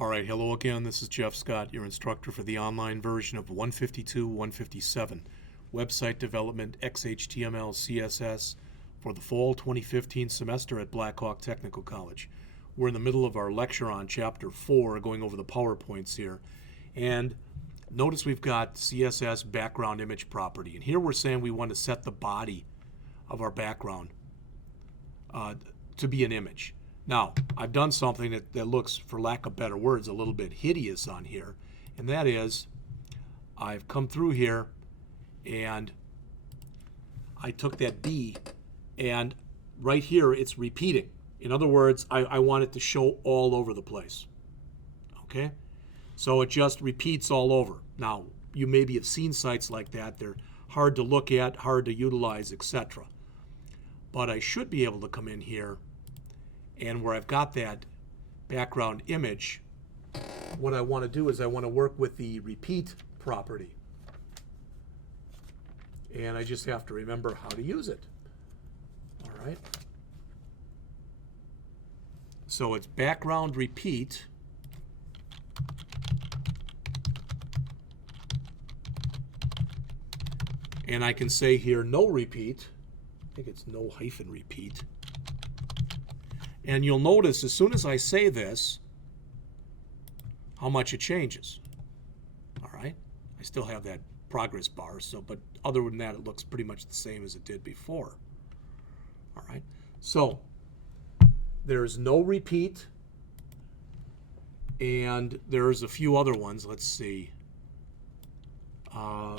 All right, hello again. This is Jeff Scott, your instructor for the online version of 152-157, Website Development XHTML CSS for the fall 2015 semester at Blackhawk Technical College. We're in the middle of our lecture on Chapter 4, going over the PowerPoints here. And notice we've got CSS background image property. And here we're saying we want to set the body of our background to be an image. Now, I've done something that looks, for lack of better words, a little bit hideous on here, and that is I've come through here and I took that B, and right here it's repeating. In other words, I want it to show all over the place. Okay? So it just repeats all over. Now, you maybe have seen sites like that. They're hard to look at, hard to utilize, etc. But I should be able to come in here, and where I've got that background image, what I want to do is I want to work with the repeat property. And I just have to remember how to use it. All right. So it's background repeat. And I can say here no repeat. I think it's no hyphen repeat. And you'll notice as soon as I say this, how much it changes. All right? I still have that progress bar, but other than that, it looks pretty much the same as it did before. All right? So there's no repeat, and there's a few other ones. Let's see.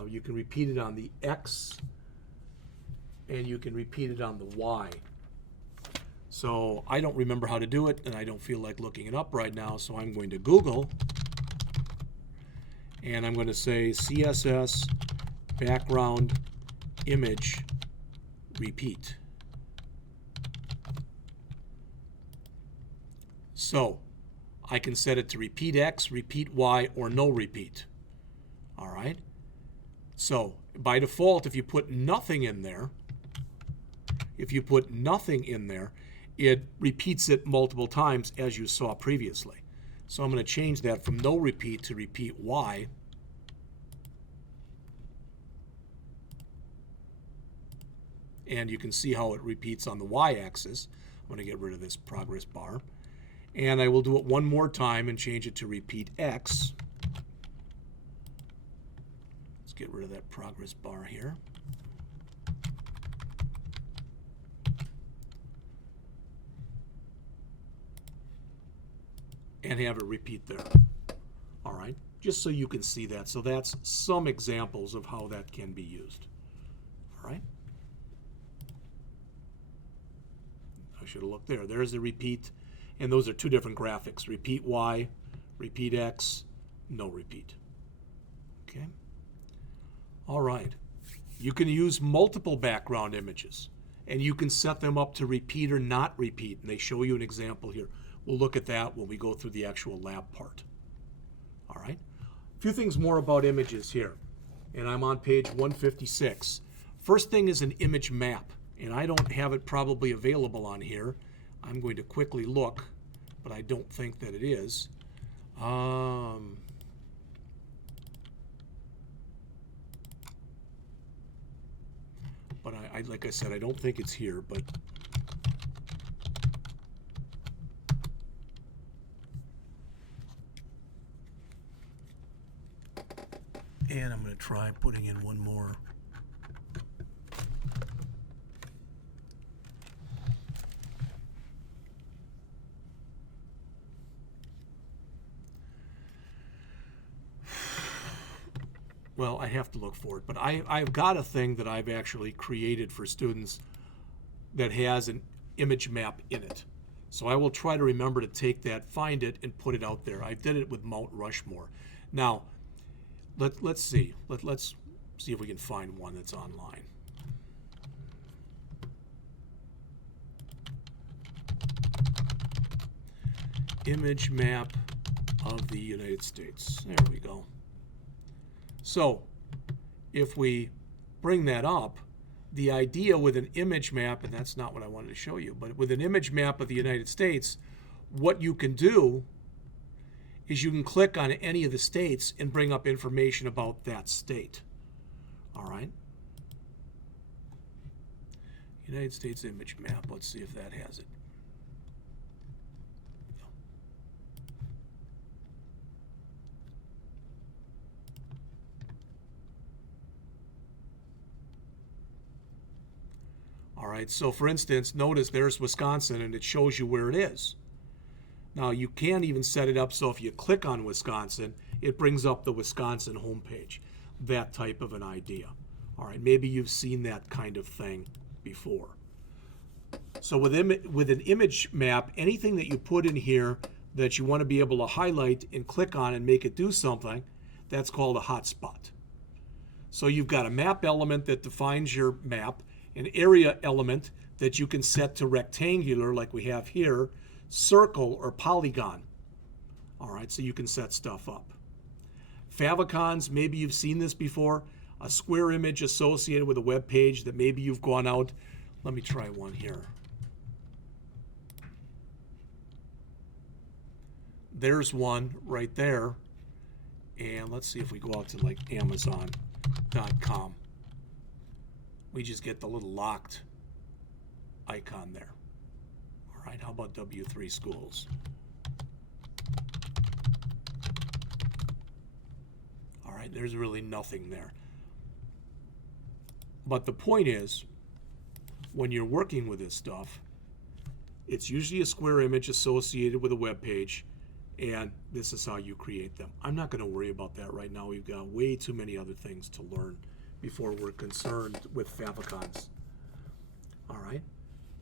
You can repeat it on the X, and you can repeat it on the Y. So I don't remember how to do it, and I don't feel like looking it up right now, so I'm going to Google, and I'm going to say CSS background image repeat. So I can set it to repeat X, repeat Y, or no repeat. All right? So by default, if you put nothing in there, it repeats it multiple times, as you saw previously. So I'm going to change that from no repeat to repeat Y. And you can see how it repeats on the Y-axis. I'm going to get rid of this progress bar. And I will do it one more time and change it to repeat X. Let's get rid of that progress bar here. And have it repeat there. All right, just so you can see that. So that's some examples of how that can be used. All right. I should have looked there. There's the repeat, and those are two different graphics. Repeat Y, repeat X, no repeat. Okay. All right. You can use multiple background images, and you can set them up to repeat or not repeat, and they show you an example here. We'll look at that when we go through the actual lab part. All right. A few things more about images here. And I'm on page 156. First thing is an image map. And I don't have it probably available on here. I'm going to quickly look, but I don't think that it is. But like I said, I don't think it's here, but and I'm going to try putting in one more. Well, I have to look for it, but I've got a thing that I've actually created for students that has an image map in it. So I will try to remember to take that, find it, and put it out there. I did it with Mount Rushmore. Now, let's see. Let's see if we can find one that's online. Image map of the United States. There we go. So if we bring that up, the idea with an image map, and that's not what I wanted to show you, but with an image map of the United States, what you can do is you can click on any of the states and bring up information about that state. All right. United States image map. Let's see if that has it. All right, so for instance, notice there's Wisconsin and it shows you where it is. Now you can even set it up so if you click on Wisconsin, it brings up the Wisconsin homepage. That type of an idea. All right, maybe you've seen that kind of thing before. So with an image map, anything that you put in here that you want to be able to highlight and click on and make it do something, that's called a hotspot. So you've got a map element that defines your map, an area element that you can set to rectangular like we have here, circle or polygon. All right, so you can set stuff up. Favicons, maybe you've seen this before, a square image associated with a web page that maybe you've gone out. Let me try one here. There's one right there. And let's see if we go out to like Amazon.com. We just get the little locked icon there. All right, how about W3 schools? All right, there's really nothing there. But the point is, when you're working with this stuff, it's usually a square image associated with a web page, and this is how you create them. I'm not going to worry about that right now. We've got way too many other things to learn before we're concerned with favicons. All right.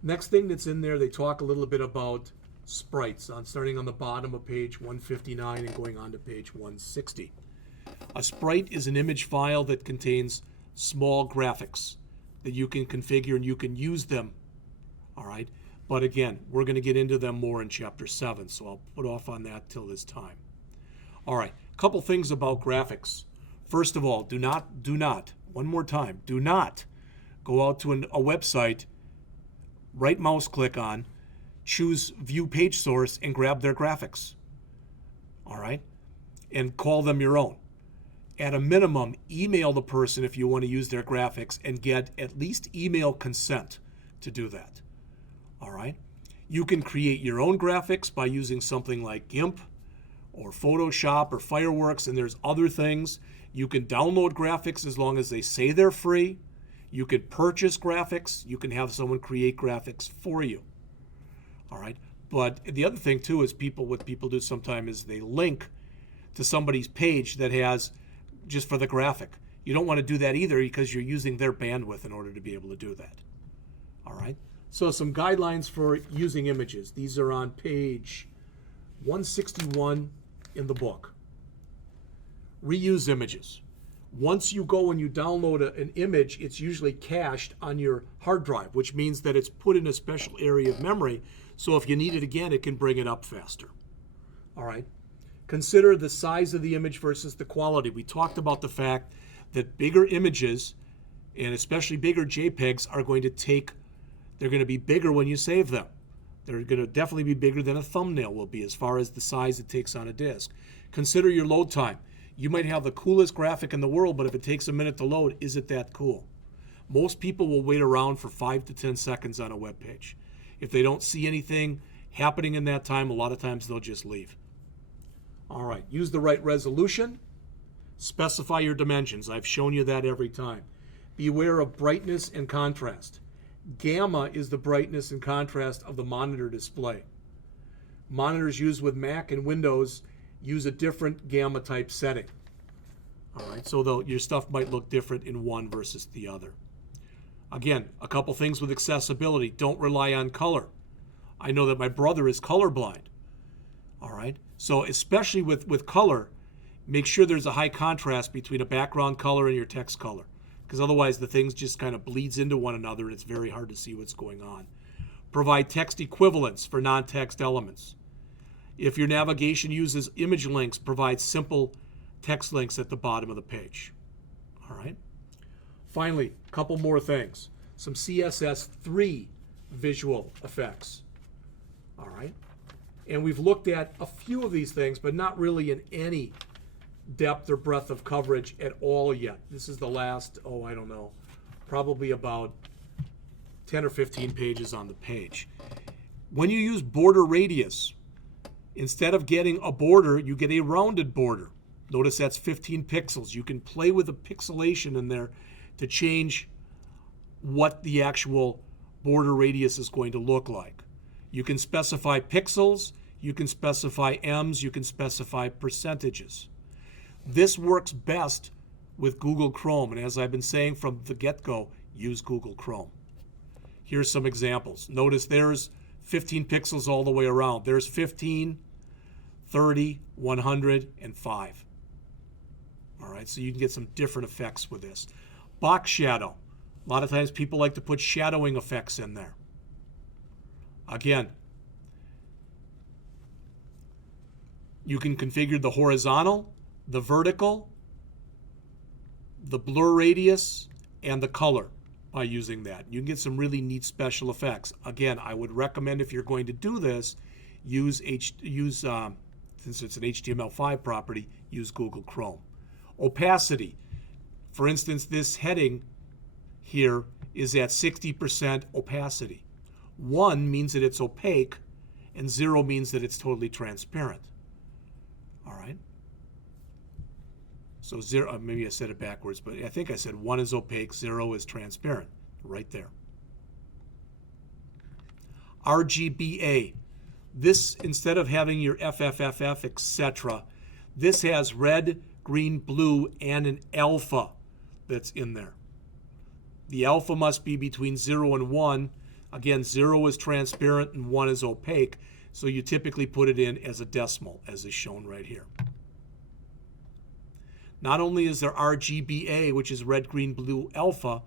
Next thing that's in there, they talk a little bit about sprites, starting on the bottom of page 159 and going on to page 160. A sprite is an image file that contains small graphics that you can configure and you can use them. All right. But again, we're going to get into them more in Chapter 7, so I'll put off on that till this time. All right, a couple things about graphics. First of all, do not, one more time, do not go out to a website, right mouse click on, choose View Page Source, and grab their graphics. All right, and call them your own. At a minimum, email the person if you want to use their graphics and get at least email consent to do that. All right. You can create your own graphics by using something like GIMP or Photoshop or Fireworks, and there's other things. You can download graphics as long as they say they're free. You can purchase graphics. You can have someone create graphics for you. All right. But the other thing too is what people do sometimes is they link to somebody's page that has just for the graphic. You don't want to do that either because you're using their bandwidth in order to be able to do that. All right. So some guidelines for using images. These are on page 161 in the book. Reuse images. Once you go and you download an image, it's usually cached on your hard drive, which means that it's put in a special area of memory, so if you need it again, it can bring it up faster. All right. Consider the size of the image versus the quality. We talked about the fact that bigger images, and especially bigger JPEGs, they're going to be bigger when you save them. They're going to definitely be bigger than a thumbnail will be as far as the size it takes on a disk. Consider your load time. You might have the coolest graphic in the world, but if it takes a minute to load, is it that cool? Most people will wait around for 5 to 10 seconds on a web page. If they don't see anything happening in that time, a lot of times they'll just leave. All right, use the right resolution. Specify your dimensions. I've shown you that every time. Beware of brightness and contrast. Gamma is the brightness and contrast of the monitor display. Monitors used with Mac and Windows use a different gamma type setting. All right, so your stuff might look different in one versus the other. Again, a couple things with accessibility. Don't rely on color. I know that my brother is colorblind. All right, so especially with color, make sure there's a high contrast between a background color and your text color, because otherwise the things just kind of bleeds into one another and it's very hard to see what's going on. Provide text equivalents for non-text elements. If your navigation uses image links, provide simple text links at the bottom of the page. All right. Finally, a couple more things. Some CSS3 visual effects. All right. And we've looked at a few of these things, but not really in any depth or breadth of coverage at all yet. This is the last, I don't know, probably about 10 or 15 pages on the page. When you use border radius, instead of getting a border, you get a rounded border. Notice that's 15 pixels. You can play with the pixelation in there to change what the actual border radius is going to look like. You can specify pixels, you can specify ems, you can specify percentages. This works best with Google Chrome, and as I've been saying from the get-go, use Google Chrome. Here's some examples. Notice there's 15 pixels all the way around. There's 15, 30, 100, and 5. All right, so you can get some different effects with this. Box shadow. A lot of times people like to put shadowing effects in there. Again, you can configure the horizontal, the vertical, the blur radius, and the color by using that. You can get some really neat special effects. Again, I would recommend if you're going to do this, since it's an HTML5 property, use Google Chrome. Opacity. For instance, this heading here is at 60% opacity. 1 means that it's opaque, and 0 means that it's totally transparent. All right? So 0, maybe I said it backwards, but I think I said 1 is opaque, 0 is transparent, right there. RGBA. This, instead of having your FFFF, etc., this has red, green, blue, and an alpha that's in there. The alpha must be between 0 and 1. Again, 0 is transparent and 1 is opaque, so you typically put it in as a decimal, as is shown right here. Not only is there RGBA, which is red, green, blue, alpha,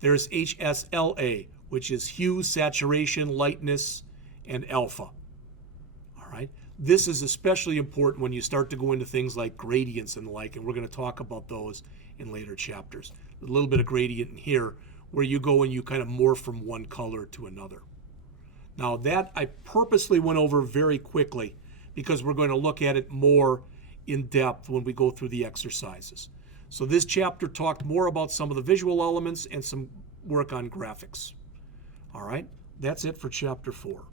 there's HSLA, which is hue, saturation, lightness, and alpha. All right? This is especially important when you start to go into things like gradients and the like, and we're going to talk about those in later chapters. A little bit of gradient in here, where you go and you kind of morph from one color to another. Now that I purposely went over very quickly because we're going to look at it more in depth when we go through the exercises. So this chapter talked more about some of the visual elements and some work on graphics. All right, that's it for Chapter 4.